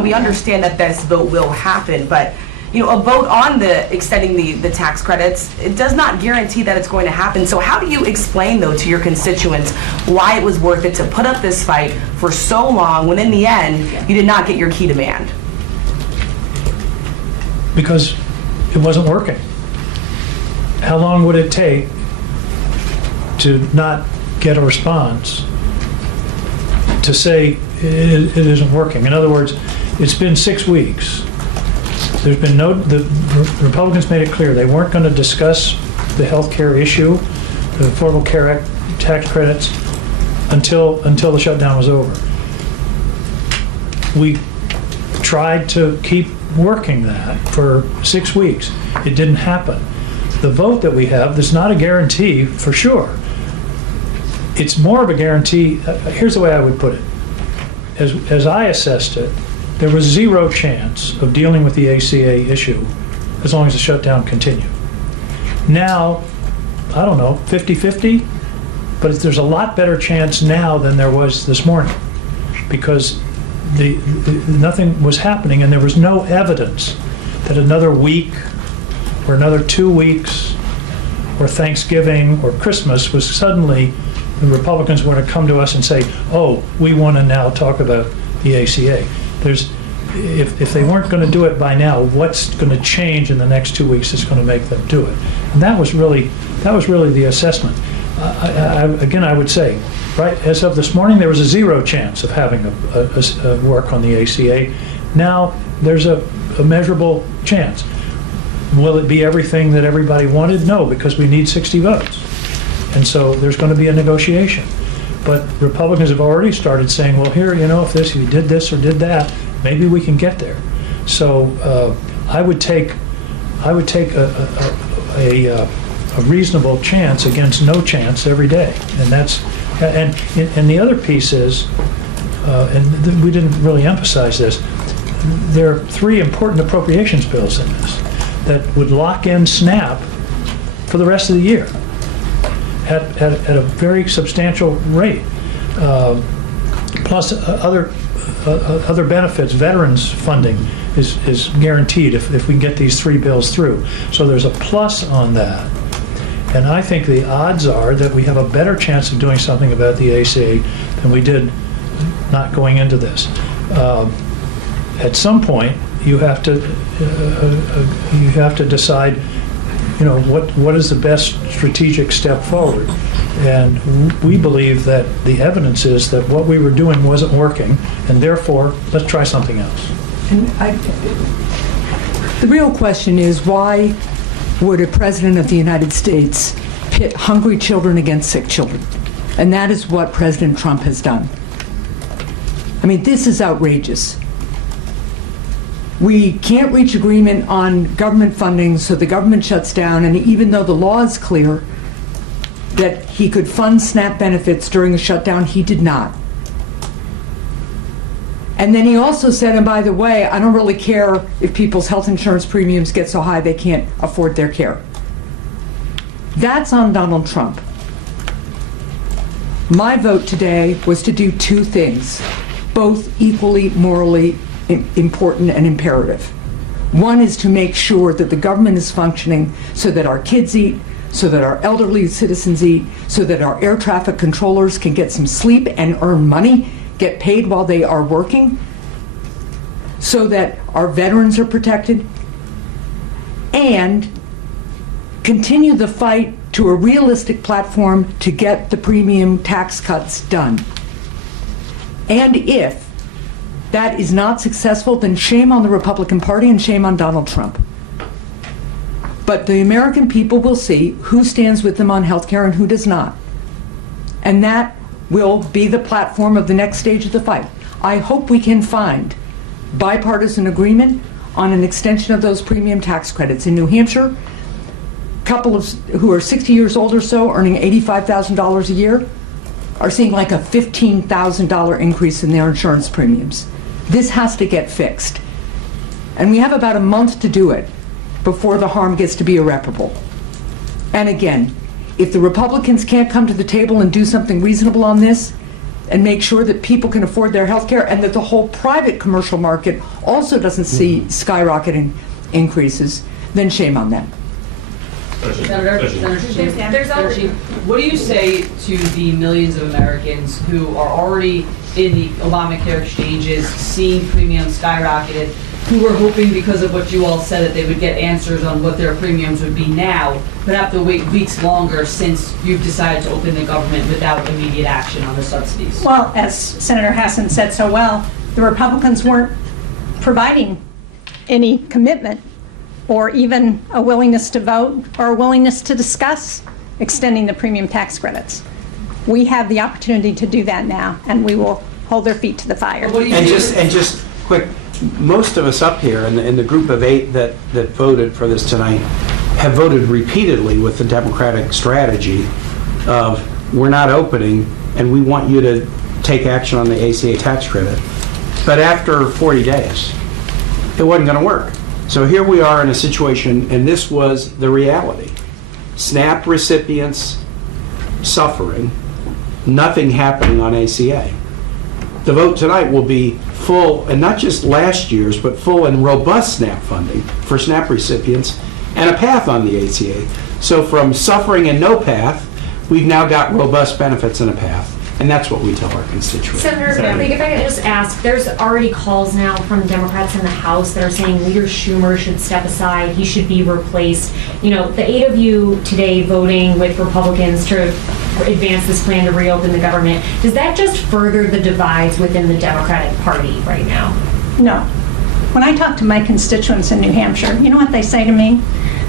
we understand that this vote will happen, but a vote on extending the tax credits, it does not guarantee that it's going to happen. So how do you explain, though, to your constituents why it was worth it to put up this fight for so long when in the end you did not get your key demand? Because it wasn't working. How long would it take to not get a response to say it isn't working? In other words, it's been 6 weeks. There's been the Republicans made it clear they weren't going to discuss the health care issue, the Affordable Care Act tax credits, until the shutdown was over. We tried to keep working that for 6 weeks. It didn't happen. The vote that we have, there's not a guarantee for sure. It's more of a guarantee. Here's the way I would put it. As I assessed it, there was zero chance of dealing with the ACA issue as long as the shutdown continued. Now, I don't know, 50-50, but there's a lot better chance now than there was this morning, because nothing was happening and there was no evidence that another week or another 2 weeks or Thanksgiving or Christmas was suddenly the Republicans were going to come to us and say, oh, we want to now talk about the ACA. If they weren't going to do it by now, what's going to change in the next 2 weeks that's going to make them do it? And that was really the assessment. Again, I would say, right, as of this morning, there was a zero chance of having a work on the ACA. Now there's a measurable chance. Will it be everything that everybody wanted? No, because we need 60 votes. And so there's going to be a negotiation. But Republicans have already started saying, well, here, if you did this or did that, maybe we can get there. So I would take a reasonable chance against no chance every day, and and the other piece is, and we didn't really emphasize this. There are 3 important appropriations bills in this that would lock in SNAP for the rest of the year at a very substantial rate, plus other benefits. Veterans funding is guaranteed if we can get these 3 bills through. So there's a plus on that. And I think the odds are that we have a better chance of doing something about the ACA than we did not going into this. At some point, you have to decide, what is the best strategic step forward. And we believe that the evidence is that what we were doing wasn't working, and therefore, let's try something else. And the real question is, why would a president of the United States pit hungry children against sick children? And that is what President Trump has done. I mean, this is outrageous. We can't reach agreement on government funding, so the government shuts down, and even though the law is clear that he could fund SNAP benefits during the shutdown, he did not. And then he also said, and by the way, I don't really care if people's health insurance premiums get so high they can't afford their care. That's on Donald Trump. My vote today was to do 2 things, both equally morally important and imperative. One is to make sure that the government is functioning so that our kids eat, so that our elderly citizens eat, so that our air traffic controllers can get some sleep and earn money, get paid while they are working, so that our veterans are protected, and continue the fight to a realistic platform to get the premium tax cuts done. And if that is not successful, then shame on the Republican Party and shame on Donald Trump. But the American people will see who stands with them on health care and who does not. And that will be the platform of the next stage of the fight. I hope we can find bipartisan agreement on an extension of those premium tax credits. In New Hampshire, couples who are 60 years old or so, earning $85,000 a year, are seeing like a $15,000 increase in their insurance premiums. This has to get fixed. And we have about a month to do it before the harm gets to be irreparable. And again, if the Republicans can't come to the table and do something reasonable on this, and make sure that people can afford their health care and that the whole private commercial market also doesn't see skyrocketing increases, then shame on them. Senator Chief, what do you say to the millions of Americans who are already in the Obamacare exchanges, seeing premiums skyrocketed, who were hoping because of what you all said that they would get answers on what their premiums would be now, but have to wait weeks longer since you've decided to open the government without immediate action on the subsidies? Well, as Senator Hassan said so well, the Republicans weren't providing any commitment or even a willingness to vote or a willingness to discuss extending the premium tax credits. We have the opportunity to do that now, and we will hold their feet to the fire. And just quick, most of us up here in the group of 8 that voted for this tonight have voted repeatedly with the Democratic strategy of we're not opening and we want you to take action on the ACA tax credit. But after 40 days, it wasn't going to work. So here we are in a situation, and this was the reality. SNAP recipients suffering, nothing happening on ACA. The vote tonight will be full, and not just last year's, but full and robust SNAP funding for SNAP recipients and a path on the ACA. So from suffering and no path, we've now got robust benefits and a path. And that's what we tell our constituents. Senator, if I could just ask, there's already calls now from Democrats in the House that are saying Leader Schumer should step aside, he should be replaced. You know, the 8 of you today voting with Republicans to advance this plan to reopen the government, does that just further the divides within the Democratic Party right now? No. When I talk to my constituents in New Hampshire, you know what they say to me?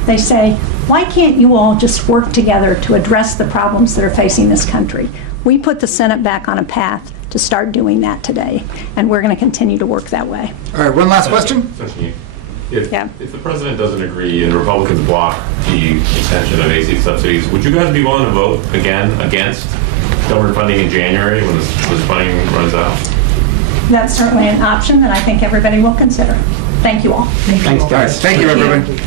They say, why can't you all just work together to address the problems that are facing this country? We put the Senate back on a path to start doing that today, and we're going to continue to work that way. All right, one last question. If the president doesn't agree and Republicans block the extension of AC subsidies, would you guys be willing to vote again against government funding in January when this funding runs out? That's certainly an option that I think everybody will consider. Thank you all. Thanks, guys. Thank you, everybody.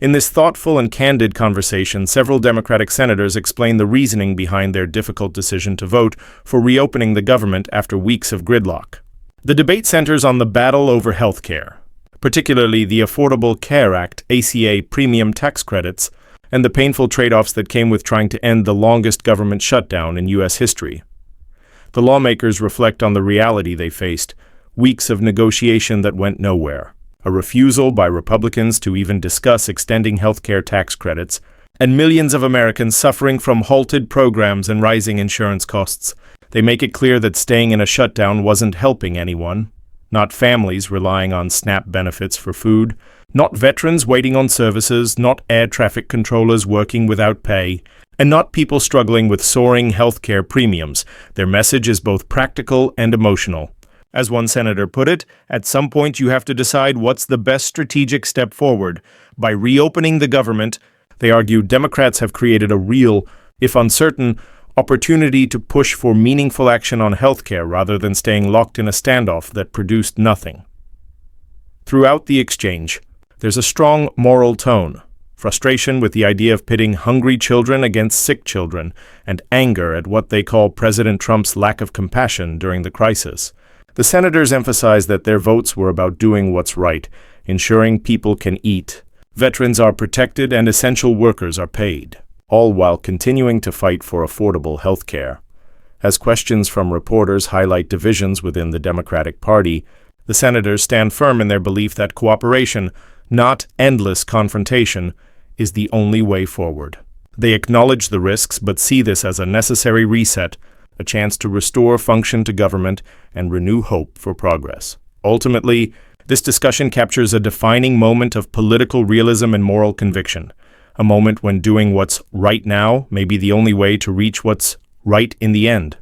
In this thoughtful and candid conversation, several Democratic senators explained the reasoning behind their difficult decision to vote for reopening the government after weeks of gridlock. The debate centers on the battle over health care, particularly the Affordable Care Act, ACA premium tax credits, and the painful trade-offs that came with trying to end the longest government shutdown in U.S. history. The lawmakers reflect on the reality they faced, weeks of negotiation that went nowhere, a refusal by Republicans to even discuss extending health care tax credits, and millions of Americans suffering from halted programs and rising insurance costs. They make it clear that staying in a shutdown wasn't helping anyone, not families relying on SNAP benefits for food, not veterans waiting on services, not air traffic controllers working without pay, and not people struggling with soaring health care premiums. Their message is both practical and emotional. As one senator put it, at some point you have to decide what's the best strategic step forward. By reopening the government, they argue Democrats have created a real, if uncertain, opportunity to push for meaningful action on healthcare rather than staying locked in a standoff that produced nothing. Throughout the exchange, there's a strong moral tone, frustration with the idea of pitting hungry children against sick children, and anger at what they call President Trump's lack of compassion during the crisis. The senators emphasize that their votes were about doing what's right, ensuring people can eat, veterans are protected, and essential workers are paid, all while continuing to fight for affordable health care. As questions from reporters highlight divisions within the Democratic Party, the senators stand firm in their belief that cooperation, not endless confrontation, is the only way forward. They acknowledge the risks but see this as a necessary reset, a chance to restore function to government and renew hope for progress. Ultimately, this discussion captures a defining moment of political realism and moral conviction, a moment when doing what's right now may be the only way to reach what's right in the end.